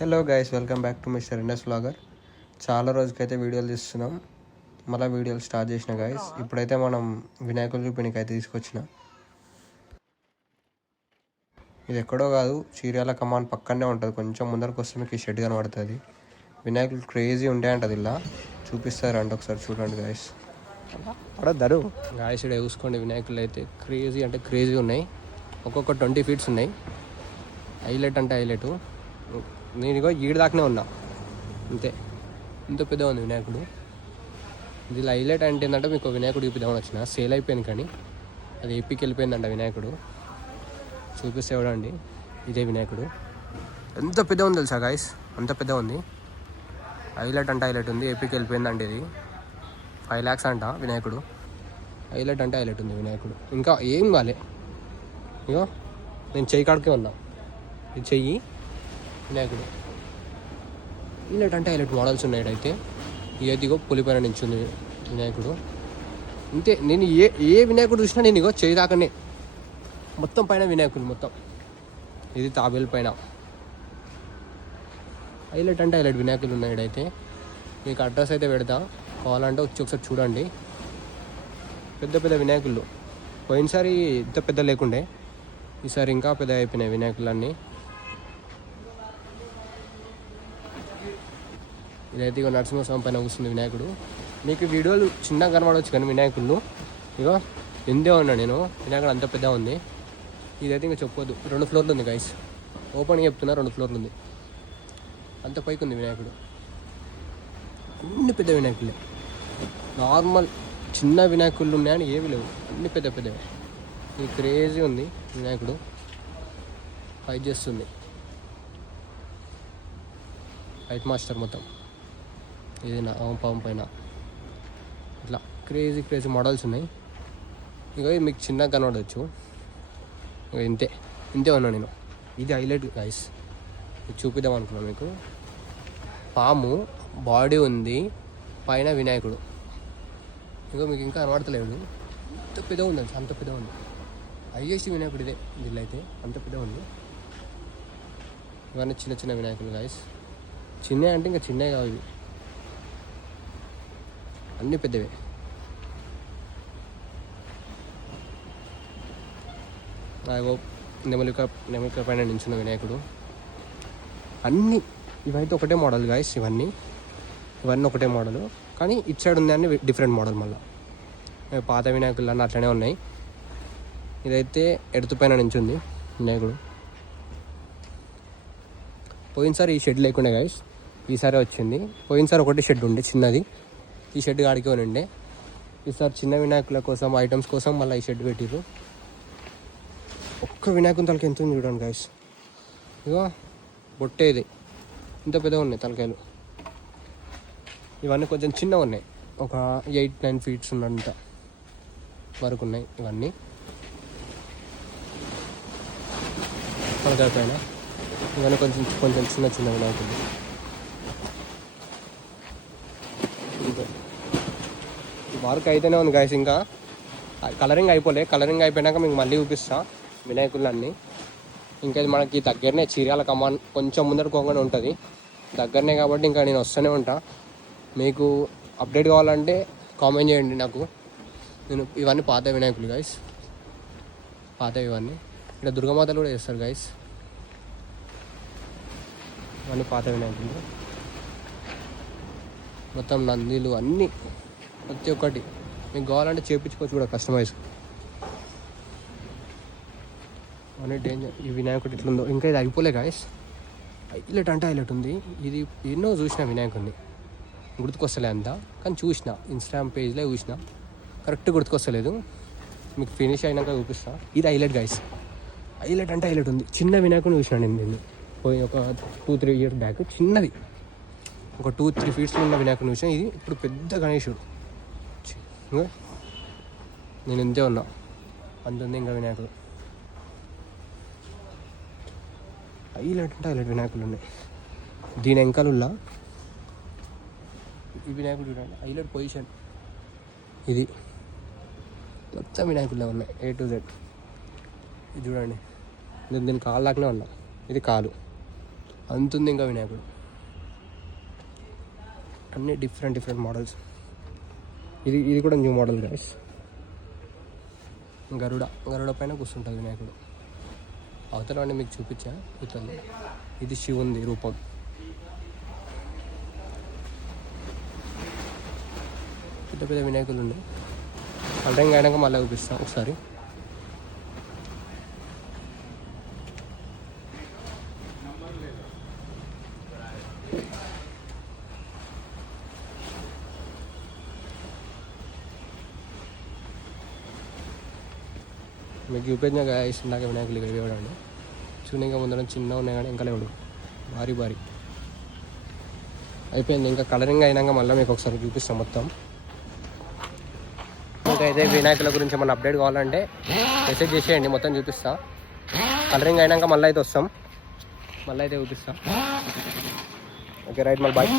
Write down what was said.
Hello guys, welcome back to mister Indus vlogger. చాలా రోజుకైతే వీడియోలు తీస్తున్నాం, మళ్ళీ వీడియోలు స్టార్ట్ చేసిన గైస్. ఇప్పుడైతే మనం వినాయకుల చూపినికి అయితే తీసుకొచ్చిన. ఇది ఎక్కడో కాదు, చీరాల కమాన్ పక్కనే ఉంటుంది. కొంచెం ముందరకు వస్తే మీకు ఈ షెడ్ కనబడుతుంది. వినాయకులు క్రేజీ ఉంటాయంటది, ఇలా చూపిస్తారంట. ఒకసారి చూడండి గైస్. పడద్దరు గాయస్, ఇక్కడ చూసుకోండి. వినాయకులు అయితే క్రేజీ అంటే క్రేజీ ఉన్నాయి. ఒక్కొక్క 20 feet ఉన్నాయి. హైలైట్ అంటే హైలైట్. నేను ఇగో ఈడు దాకానే ఉన్నా అంతే. ఇంత పెద్ద ఉంది వినాయకుడు. ఇది హైలైట్ అంటే ఏంటంటే మీకు వినాయకుడు చూపిద్దామని వచ్చిన. సేల్ అయిపోయింది కానీ అది ఏపీకి వెళ్ళిపోయిందంట వినాయకుడు. చూపిస్తే చూడండి, ఇదే వినాయకుడు. ఎంత పెద్ద ఉంది తెలుసా గాయస్, అంత పెద్ద ఉంది. హైలైట్ అంటే హైలైట్ ఉంది. ఏపీకి వెళ్ళిపోయిందండి. ఇది 5 lakhs అంట వినాయకుడు. హైలైట్ అంటే హైలైట్ ఉంది వినాయకుడు. ఇంకా ఏం కాలే. ఇగో నేను చెయ్యి కాడికే ఉన్నా. ఇది చెయ్యి వినాయకుడు. హైలైట్ అంటే హైలైట్ మోడల్స్ ఉన్నాయి. అయితే ఇదిగో పులిపైన నించుంది వినాయకుడు. అంతే. నేను ఏ వినాయకుడు చూసినా నేను ఇగో చేయి దాకానే. మొత్తం పైన వినాయకుడు మొత్తం. ఇది తాబేలు పైన. హైలైట్ అంటే హైలైట్ వినాయకులు ఉన్నాయి. అయితే మీకు అడ్రస్ అయితే పెడతా, కావాలంటే వచ్చి ఒకసారి చూడండి. పెద్ద పెద్ద వినాయకులు. పోయినసారి ఇంత పెద్ద లేకుండే, ఈసారి ఇంకా పెద్ద అయిపోయినాయి వినాయకులన్నీ. ఇదైతే ఇక నరసింహస్వామి పైన కూర్చుంది వినాయకుడు. మీకు వీడియోలు చిన్నగా కనబడవచ్చు కానీ వినాయకుళ్ళు ఇక ఎందే ఉన్నా నేను. వినాయకుడు అంత పెద్ద ఉంది. ఇదైతే ఇంకా చెప్పొద్దు. 2 floors ఉంది గైస్. ఓపెన్గా చెప్తున్నా, 2 floors ఉంది. అంత పైకి ఉంది వినాయకుడు. అన్ని పెద్ద వినాయకులే. నార్మల్ చిన్న వినాయకుళ్ళు ఉన్నాయని ఏమి లేవు, అన్ని పెద్ద పెద్దవి. ఇది క్రేజీ ఉంది వినాయకుడు. ఫైట్ చేస్తుంది ఫైట్ మాస్టర్ మొత్తం. ఇది నా పాము పైన ఇట్లా క్రేజీ క్రేజీ మోడల్స్ ఉన్నాయి. ఇక మీకు చిన్నగా కనబడవచ్చు. ఇక ఇంతే ఉన్నా నేను. ఇది హైలైట్ గైస్. ఇది చూపిద్దాం అనుకున్నాను మీకు. పాము బాడీ ఉంది, పైన వినాయకుడు. ఇక మీకు ఇంకా కనబడతలేదు. అంత పెద్ద ఉంది, అంత పెద్ద ఉంది. హైయెస్ట్ వినాయకుడు ఇదే. దీనిలో అయితే అంత పెద్ద ఉంది. ఇవన్నీ చిన్న చిన్న వినాయకులు గైస్. చిన్న అంటే ఇంకా చిన్నవి కావు ఇవి, అన్నీ పెద్దవే. నెమలిక పైన నించున్న వినాయకుడు. అన్నీ ఇవైతే ఒకటే మోడల్ గాయస్. ఇవన్నీ ఒకటే మోడల్, కానీ ఇటు సైడ్ ఉంది అన్ని డిఫరెంట్ మోడల్. మళ్ళీ పాత వినాయకులు అన్నీ అట్లనే ఉన్నాయి. ఇదైతే ఎడుతు పైన నించుంది వినాయకుడు. పోయినసారి ఈ షెడ్ లేకుండే గాయస్, ఈసారి వచ్చింది. పోయినసారి ఒకటి షెడ్ ఉండే చిన్నది, ఈ షెడ్ కాడికి ఉండే. ఈసారి చిన్న వినాయకుల కోసం, ఐటమ్స్ కోసం మళ్ళీ ఈ షెడ్ పెట్టిర్రు. ఒక్క వినాయకుని తలకి ఎంత ఉంది చూడండి గాయస్. ఇగో బొట్టేది ఇంత పెద్దగా ఉన్నాయి తలకాయలు. ఇవన్నీ కొంచెం చిన్నగా ఉన్నాయి, ఒక 8-9 feet ఉన్నంత వరకు ఉన్నాయి ఇవన్నీ తలకాయ పైన. ఇవన్నీ కొంచెం చిన్న వినాయకులు. వర్క్ అయితేనే ఉంది గాయస్. ఇంకా కలరింగ్ అయిపోలే. కలరింగ్ అయిపోయినాక మీకు మళ్ళీ చూపిస్తా వినాయకులన్నీ. ఇంకా ఇది మనకి దగ్గరనే, చీరాల కమాన్ కొంచెం ముందర కోగానే ఉంటుంది. దగ్గరనే కాబట్టి ఇంకా నేను వస్తూనే ఉంటా. మీకు అప్డేట్ కావాలంటే కామెంట్ చేయండి నాకు. నేను ఇవన్నీ పాత వినాయకులు గాయస్, పాతవి ఇవన్నీ. ఇక్కడ దుర్గామాతలు కూడా చేస్తారు గాయస్. ఇవన్నీ పాత వినాయకులు. మొత్తం నందిలు అన్నీ, ప్రతి ఒక్కటి మీకు కావాలంటే చేయించుకోవచ్చు కూడా కస్టమైజ్. అన్నీ డేంజర్. ఈ వినాయకుడు ఇట్లుందో. ఇంకా ఇది అయిపోలే గాయస్. హైలైట్ అంటే హైలైట్ ఉంది. ఇది ఎన్నో చూసిన వినాయకుడిని, గుర్తుకొస్తలే అంతా, కానీ చూసిన ఇన్స్టాగ్రామ్ పేజ్లో చూసిన. కరెక్ట్ గుర్తుకొస్తలేదు. మీకు ఫినిష్ అయినాక చూపిస్తా. ఇది హైలైట్ గాయస్. హైలైట్ అంటే హైలైట్ ఉంది. చిన్న వినాయకుడిని చూసిన నేను పోయి ఒక 2-3 years బ్యాక్. చిన్నది, ఒక 2-3 feet ఉన్న వినాయకుడిని చూసిన. ఇది ఇప్పుడు పెద్ద గణేశుడు. నేను ఇంతే ఉన్నా, అంతుంది ఇంకా వినాయకుడు. హైలైట్ అంటే హైలైట్ వినాయకులు ఉన్నాయి. దీని వెంకాలల్లా ఈ వినాయకుడు చూడండి, హైలైట్ పొజిషన్. ఇది మొత్తం వినాయకుల్లో ఉన్నాయి A to Z. ఇది చూడండి, దీని కాలు దాకానే ఉన్నా. ఇది కాలు. అంతుంది ఇంకా వినాయకుడు. అన్నీ డిఫరెంట్ మోడల్స్. ఇది కూడా న్యూ మోడల్ గైస్. గరుడ పైన కూర్చుంటుంది వినాయకుడు. అవతల అన్నీ మీకు చూపించా కూర్చొని. ఇది శివుంది రూపం. పెద్ద వినాయకులు ఉన్నాయి. కలరింగ్ అయినాక మళ్ళీ చూపిస్తాం ఒకసారి. మీకు చూపించిన గాయస్ ఇందాక వినాయకులు ఇక్కడ ఇవ్వడండి. చూడండి ఇంకా ముందర చిన్న ఉన్నాయి కానీ ఇంకా లేవు, భారీ అయిపోయింది. ఇంకా కలరింగ్ అయినాక మళ్ళీ మీకు ఒకసారి చూపిస్తాం మొత్తం. అయితే వినాయకుల గురించి ఏమన్నా అప్డేట్ కావాలంటే మెసేజ్ చేసేయండి, మొత్తం చూపిస్తా. కలరింగ్ అయినాక మళ్ళీ అయితే వస్తాం, మళ్ళీ అయితే చూపిస్తా. ఓకే రైట్, మళ్ళీ బాయ్.